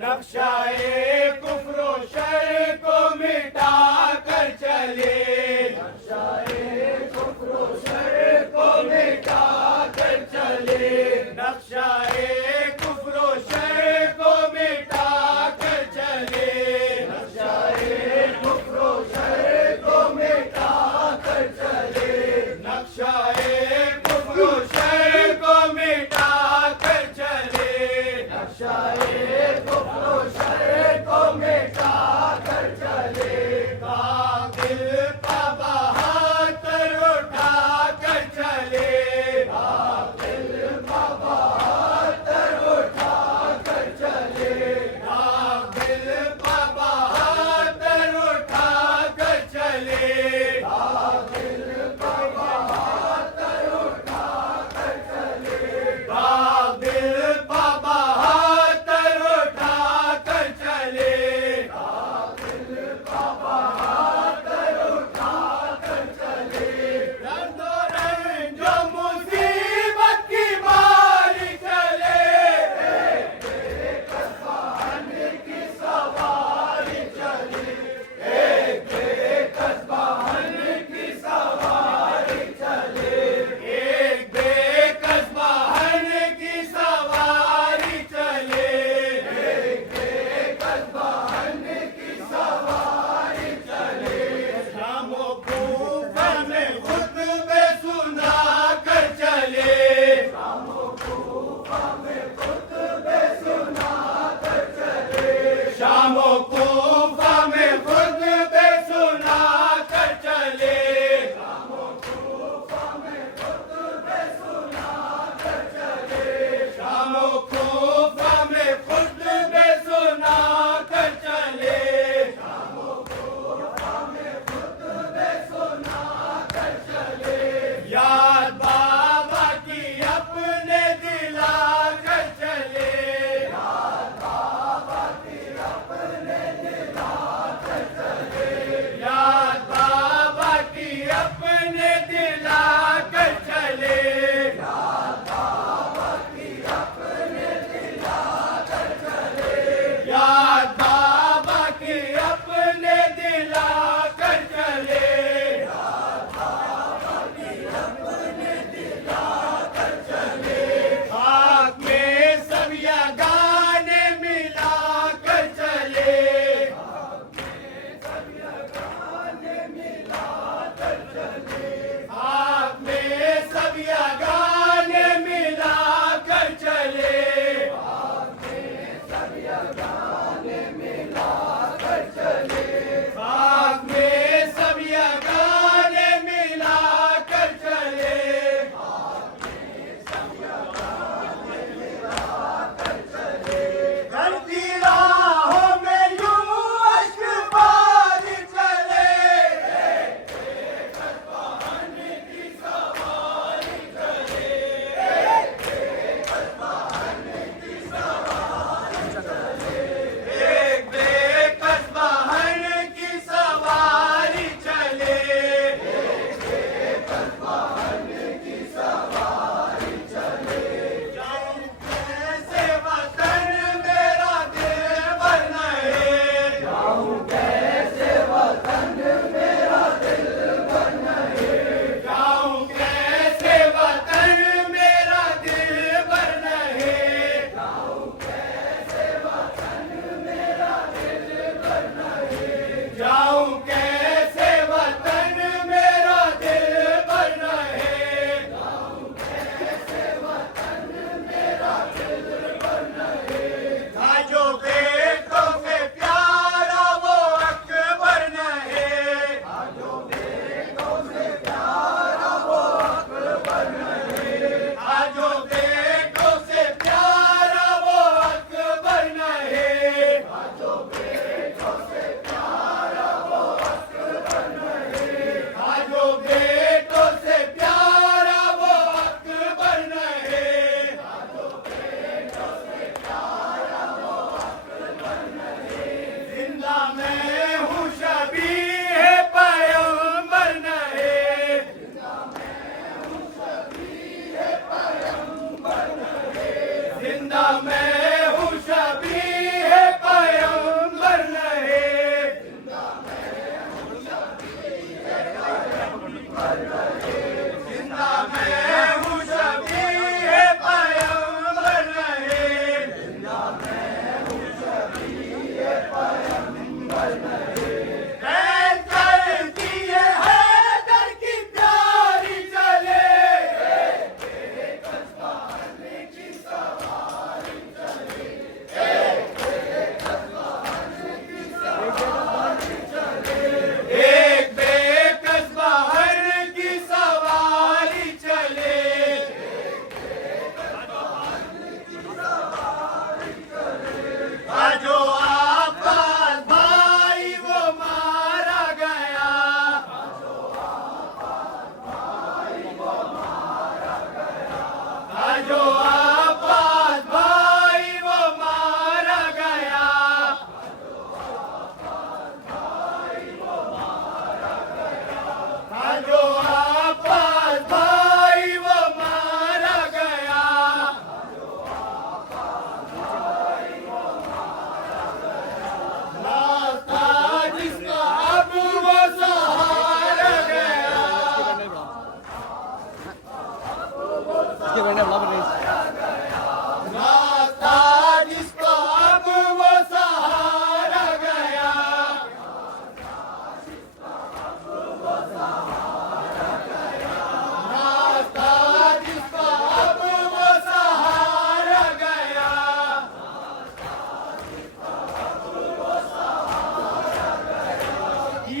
नक्शाए कुफ्रो sir को मिटा कर चले, नक्शाए कुफ्रो शर को मिटा कर चले, नक्शाए कुफ्रो शर को मिटा कर चले, नक्शाए कुफ्रो शर को मिटा कर चले, नक्शाए कुफ्रो शर को मिटा कर चले, नक्शाए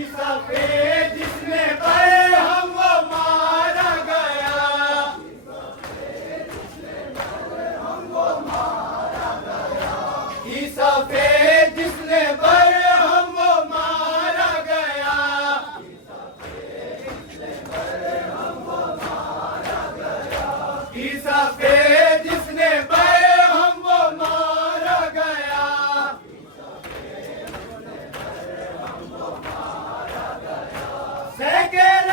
सफेद जिसने पर हम वो मारा गया, कि सफेद जिसने पर हम वो मारा गया, कि सफेद जिसने पर हम वो मारा गया, सेकेंड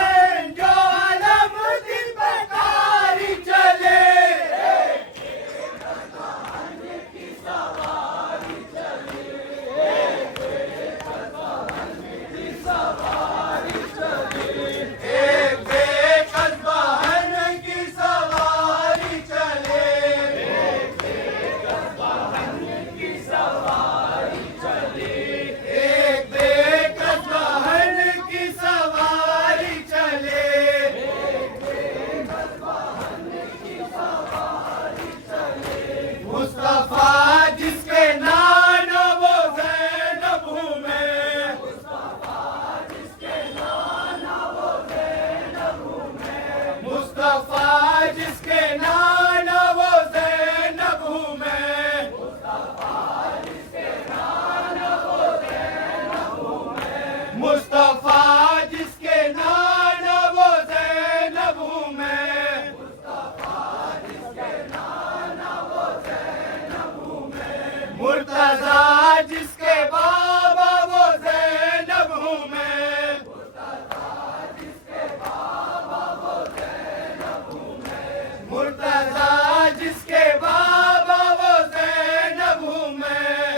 जो आलम दिन बेकारी चले, एक बेकस बहन की सवारी चले, एक बेकस बहन की सवारी चले, एक बेकस बहन की सवारी चले, एक बेकस बहन की सवारी चले। मुस्तफा जिसके नाम वो ज़ैनब हूँ मैं, मुस्तफा जिसके नाम वो ज़ैनब हूँ मैं, मुस्तफा जिसके नाम वो ज़ैनब हूँ मैं, मुर्तज़ा जिसके बाबा वो ज़ैनब हूँ मैं, मुर्तज़ा जिसके बाबा वो ज़ैनब हूँ मैं,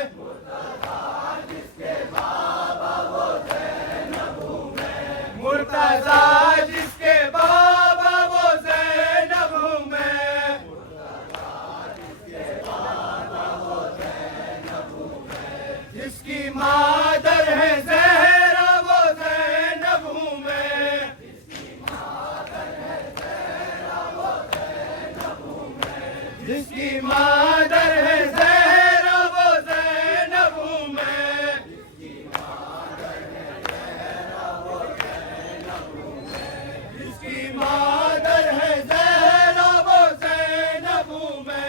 मुर्तज़ा जिसके बाबा वो ज़ैनब हूँ मैं, जिसकी मादर है ज़हरा वो ज़ैनब हूँ मैं, जिसकी मादर है ज़हरा वो ज़ैनब हूँ मैं, जिसकी मादर है ज़हरा वो ज़ैनब हूँ मैं,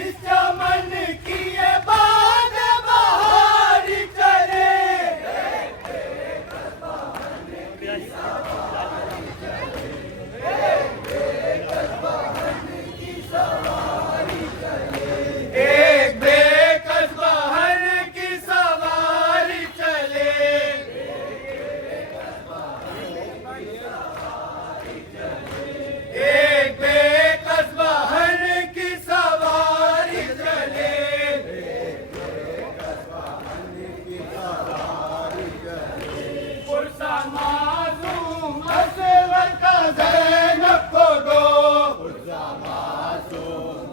इस चमन की ये बात बहारी चले, एक बेकस बहन की सवारी चले, एक बेकस बहन की सवारी चले, पुरसा मासूम असगर का ज़ैनब को दो, पुरसा मासूम